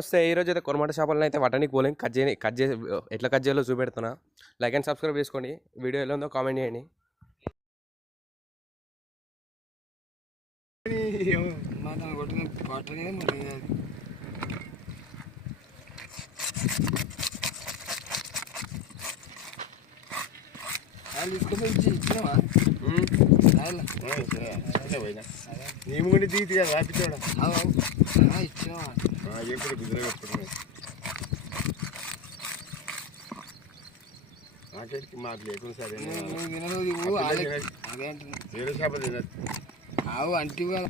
వస్తే ఈ రోజు అయితే కొరమాట చేపలను అయితే వటానికి పోలేం కట్ చేయ కట్ చేసి ఎట్లా కట్ చేయాలో చూపెడుతున్నా. లైక్ అండ్ సబ్స్క్రైబ్ చేసుకోండి. వీడియో ఎలా ఉందో కామెంట్ చేయండి. తీసుకొని ఇచ్చి ఇచ్చినావా? రాయలా మేము కూడా దిగుతుంది కదా అవు, అవు. ఇచ్చినావా ఏం కూడా గుజరా పెట్టుకుంటున్నాయి నాకేటికి మాకు లేకుండా సరే వేరే చేప తినదు ఆవు అంటివి కదా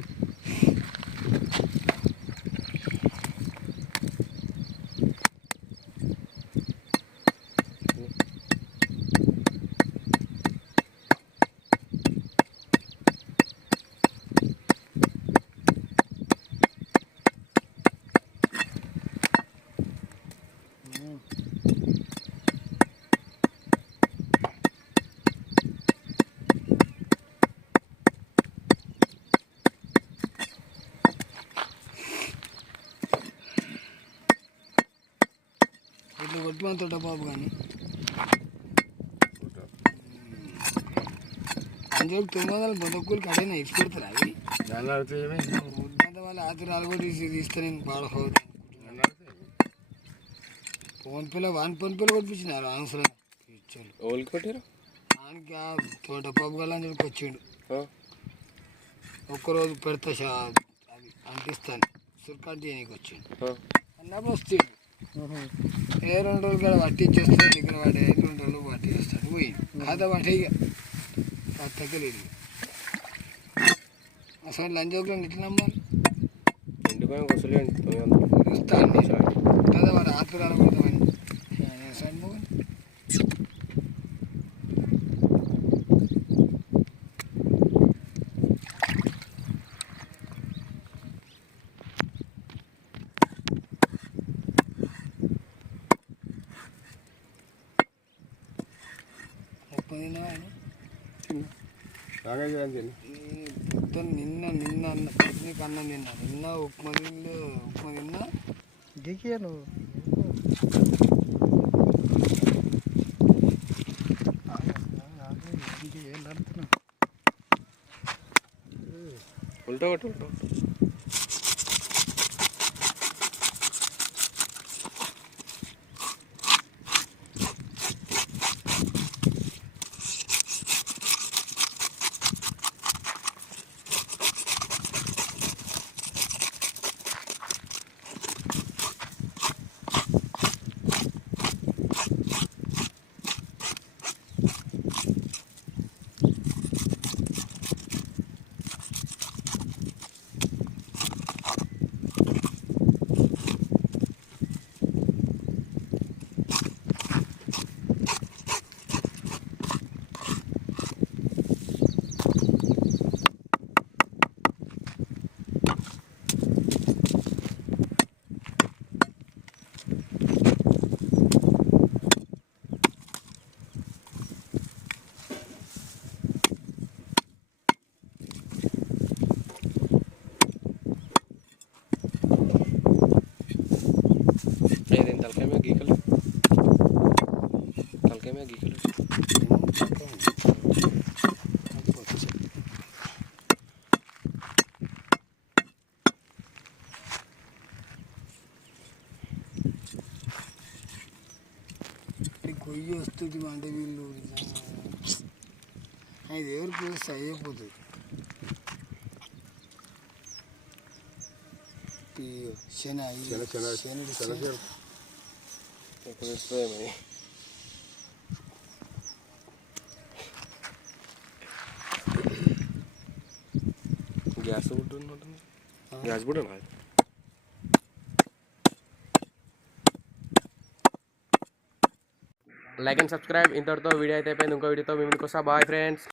ఇట్లా కొట్టుకొని తోట బాబు కానీ అంజోకి తొమ్మిది వందల బొదక్కులు కడైనా ఇచ్చి పెడతారా అవి? వాళ్ళ ఆతురాలు కూడా తీసి తీస్తే నేను అడిగితే ఫోన్ పేలో వాన్ ఫోన్ పేలో కొట్టించినారు ఇచ్చాడు ఓల్కి కొట్టారు వానికి ఆ తోట పాపు గల అని చెప్పి వచ్చిండు ఒక్కరోజు పెడతా షా అది అంటిస్తాను. సుర్కాంటి చేయడానికి వచ్చిండు. అన్నప్పుడు వస్తాడు. ఏ రెండు రోజులు కూడా పట్టించేస్తాడు దగ్గర వాడు ఏ రెండు రోజులు పట్టిస్తాడు పోయి ఖాతా పట్టే ఇక. తగ్గలేదు అసలు తొమ్మిది వందలు. ఇస్తాను కదా వాడు ఆతురాలు ఎక్కువ తిన్నావా పొద్దున్న నిన్న నిన్న అన్న నీకు అన్నం తిన్నా. నిన్న ఉప్మా తిన్నా ఉప్మా తిన్నా. దిగాను ఉల్టా కొట్టు ఉల్టా కొయ్యి వస్తుంది అంటే వీళ్ళు నిజంగా ఐదు ఎవరు పోస్తే అయిపోతుంది శన శన శన శనుడు శన శన ఎక్కువ వస్తుంది మరి గ్యాస్ బుడ్డు ఉన్నట్టుంది గ్యాస్ బుడ్డు లైక్ అండ్ సబ్స్క్రైబ్ ఇంతటితో వీడియో అయితే అయిపోయింది ఇంకో వీడియోతో మేము ఇంకోసా బాయ్ ఫ్రెండ్స్